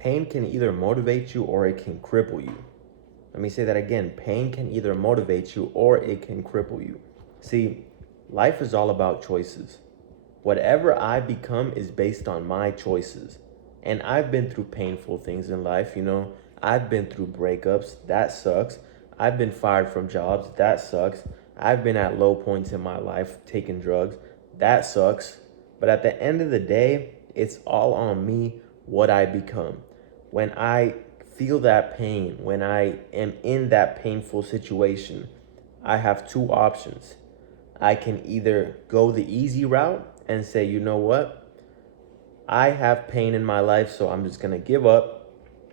Pain can either motivate you or it can cripple you. Let me say that again. Pain can either motivate you or it can cripple you. See, life is all about choices. Whatever I become is based on my choices. And I've been through painful things in life, I've been through breakups, that sucks. I've been fired from jobs, that sucks. I've been at low points in my life taking drugs, that sucks. But at the end of the day, it's all on me what I become. When I feel that pain, when I am in that painful situation, I have two options. I can either go the easy route and say, you know what? I have pain in my life, so I'm just going to give up.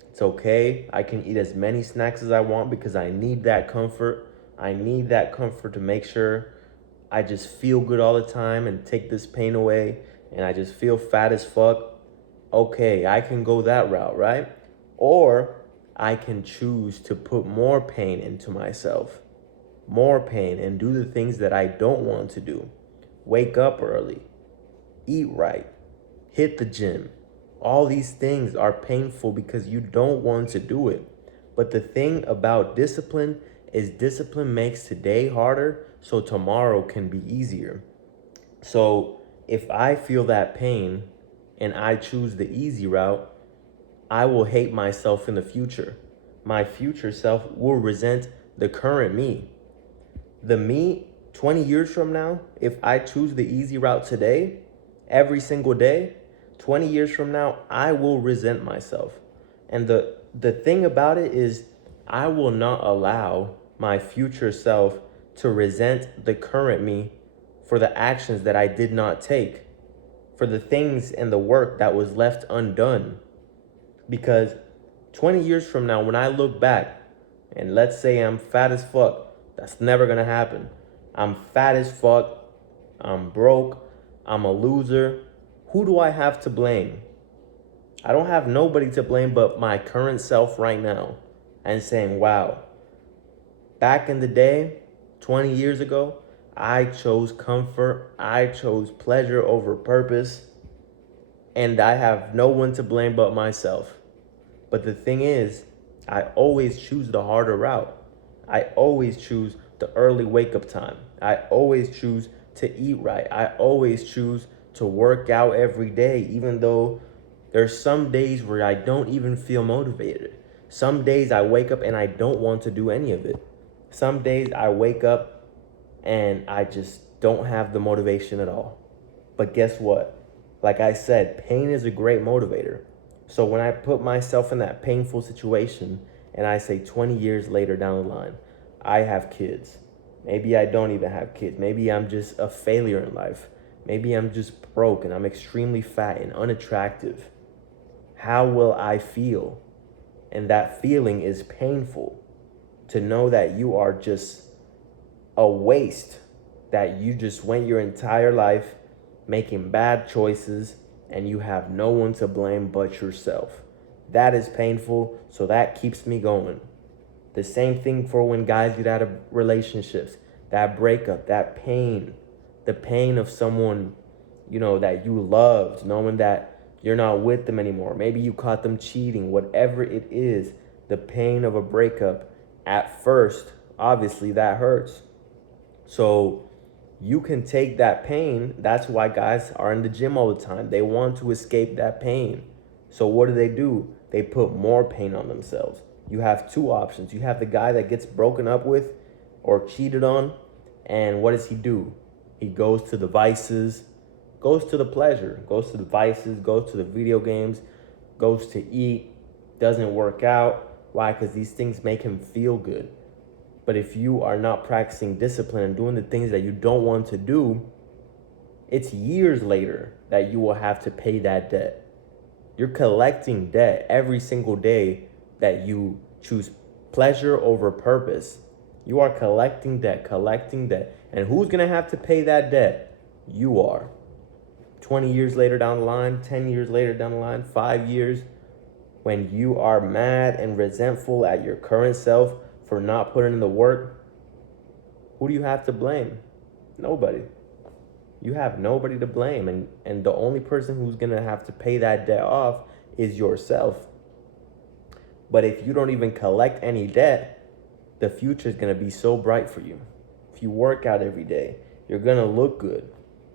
It's okay. I can eat as many snacks as I want because I need that comfort. I need that comfort to make sure I just feel good all the time and take this pain away and I just feel fat as fuck. Okay, I can go that route, right? Or I can choose to put more pain into myself, more pain, and do the things that I don't want to do. Wake up early, eat right, hit the gym. All these things are painful because you don't want to do it. But the thing about discipline is discipline makes today harder so tomorrow can be easier. So if I feel that pain and I choose the easy route, I will hate myself in the future. My future self will resent the current me. The me 20 years from now, if I choose the easy route today, every single day, 20 years from now, I will resent myself. And the thing about it is, I will not allow my future self to resent the current me for the actions that I did not take, for the things and the work that was left undone. Because 20 years from now, when I look back, and let's say I'm fat as fuck, that's never gonna happen. I'm fat as fuck, I'm broke, I'm a loser. Who do I have to blame? I don't have nobody to blame but my current self right now. And saying, wow, back in the day, 20 years ago, I chose comfort, I chose pleasure over purpose, and I have no one to blame but myself. But the thing is, I always choose the harder route. I always choose the early wake up time. I always choose to eat right. I always choose to work out every day, even though there's some days where I don't even feel motivated. Some days I wake up and I don't want to do any of it. Some days I wake up and I just don't have the motivation at all. But guess what? Like I said, pain is a great motivator. So when I put myself in that painful situation and I say 20 years later down the line, I have kids. Maybe I don't even have kids. Maybe I'm just a failure in life. Maybe I'm just broke and I'm extremely fat and unattractive. How will I feel? And that feeling is painful, to know that you are just a waste, that you just went your entire life making bad choices and you have no one to blame but yourself. That is painful, so that keeps me going. The same thing for when guys get out of relationships, that breakup, that pain, the pain of someone, that you loved, knowing that you're not with them anymore. Maybe you caught them cheating, whatever it is, the pain of a breakup. At first, obviously that hurts. So you can take that pain. That's why guys are in the gym all the time. They want to escape that pain. So what do? They put more pain on themselves. You have two options. You have the guy that gets broken up with or cheated on. And what does he do? He goes to the vices, goes to the pleasure, goes to the vices, goes to the video games, goes to eat, doesn't work out. Why? Because these things make him feel good. But if you are not practicing discipline and doing the things that you don't want to do, it's years later that you will have to pay that debt. You're collecting debt every single day that you choose pleasure over purpose. You are collecting debt. And who's going to have to pay that debt? You are. 20 years later down the line, 10 years later down the line, 5 years, when you are mad and resentful at your current self for not putting in the work, who do you have to blame? Nobody. You have nobody to blame. And the only person who's going to have to pay that debt off is yourself. But if you don't even collect any debt, the future is going to be so bright for you. If you work out every day, you're going to look good.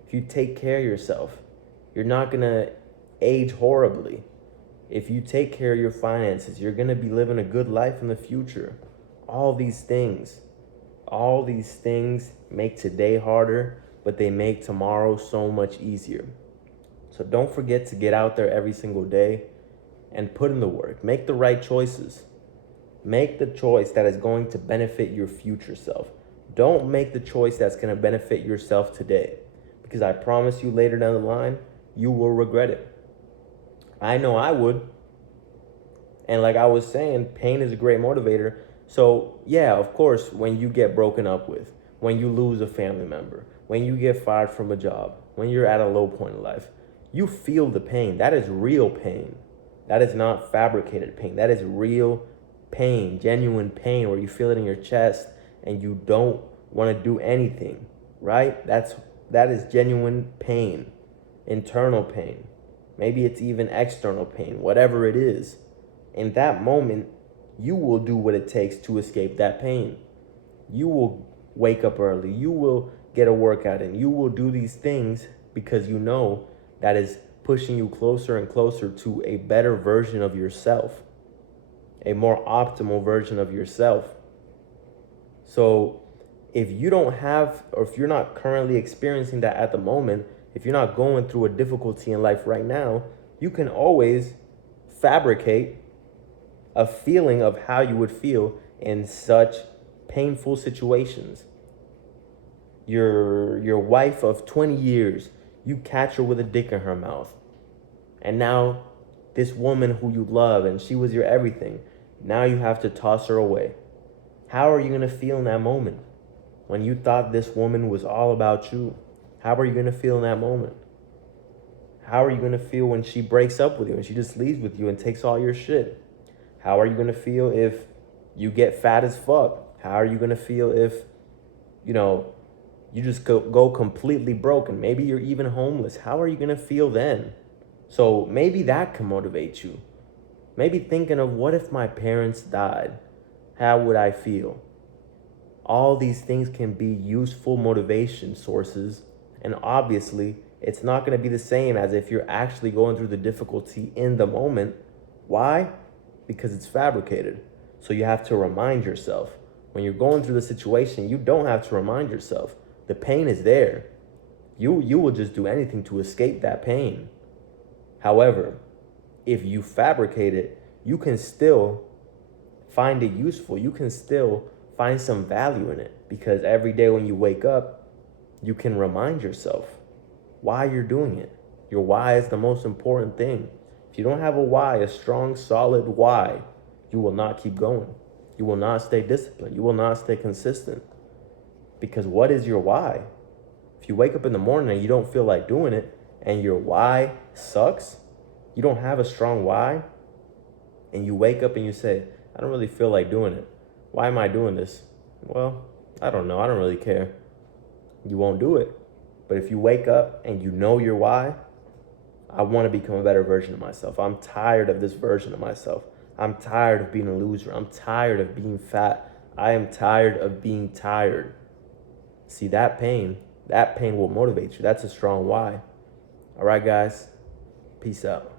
If you take care of yourself, you're not going to age horribly. If you take care of your finances, you're going to be living a good life in the future. All these things make today harder, but they make tomorrow so much easier. So don't forget to get out there every single day and put in the work. Make the right choices. Make the choice that is going to benefit your future self. Don't make the choice that's going to benefit yourself today, because I promise you later down the line, you will regret it. I know I would. And like I was saying, pain is a great motivator. So yeah, of course, when you get broken up with, when you lose a family member, when you get fired from a job, when you're at a low point in life, you feel the pain. That is real pain. That is not fabricated pain. That is real pain, genuine pain, where you feel it in your chest and you don't want to do anything, right? That is genuine pain, internal pain. Maybe it's even external pain, whatever it is. In that moment, you will do what it takes to escape that pain. You will wake up early. You will get a workout in. You will do these things because you know that is pushing you closer and closer to a better version of yourself, a more optimal version of yourself. So if you don't have, or if you're not currently experiencing that at the moment, if you're not going through a difficulty in life right now, you can always fabricate a feeling of how you would feel in such painful situations. Your wife of 20 years, you catch her with a dick in her mouth. And now this woman who you love and she was your everything, now you have to toss her away. How are you going to feel in that moment? When you thought this woman was all about you, how are you going to feel in that moment? How are you going to feel when she breaks up with you and she just leaves with you and takes all your shit? How are you going to feel if you get fat as fuck? How are you going to feel if, you just go completely broken? Maybe you're even homeless. How are you going to feel then? So maybe that can motivate you. Maybe thinking of, what if my parents died? How would I feel? All these things can be useful motivation sources. And obviously, it's not going to be the same as if you're actually going through the difficulty in the moment. Why? Because it's fabricated. So you have to remind yourself. When you're going through the situation, you don't have to remind yourself. The pain is there. You will just do anything to escape that pain. However, if you fabricate it, you can still find it useful. You can still find some value in it, because every day when you wake up, you can remind yourself why you're doing it. Your why is the most important thing. If you don't have a why, a strong, solid why, you will not keep going. You will not stay disciplined. You will not stay consistent. Because what is your why? If you wake up in the morning and you don't feel like doing it, and your why sucks, you don't have a strong why, and you wake up and you say, I don't really feel like doing it. Why am I doing this? Well, I don't know. I don't really care. You won't do it. But if you wake up and you know your why, I want to become a better version of myself. I'm tired of this version of myself. I'm tired of being a loser. I'm tired of being fat. I am tired of being tired. See, that pain will motivate you. That's a strong why. All right, guys. Peace out.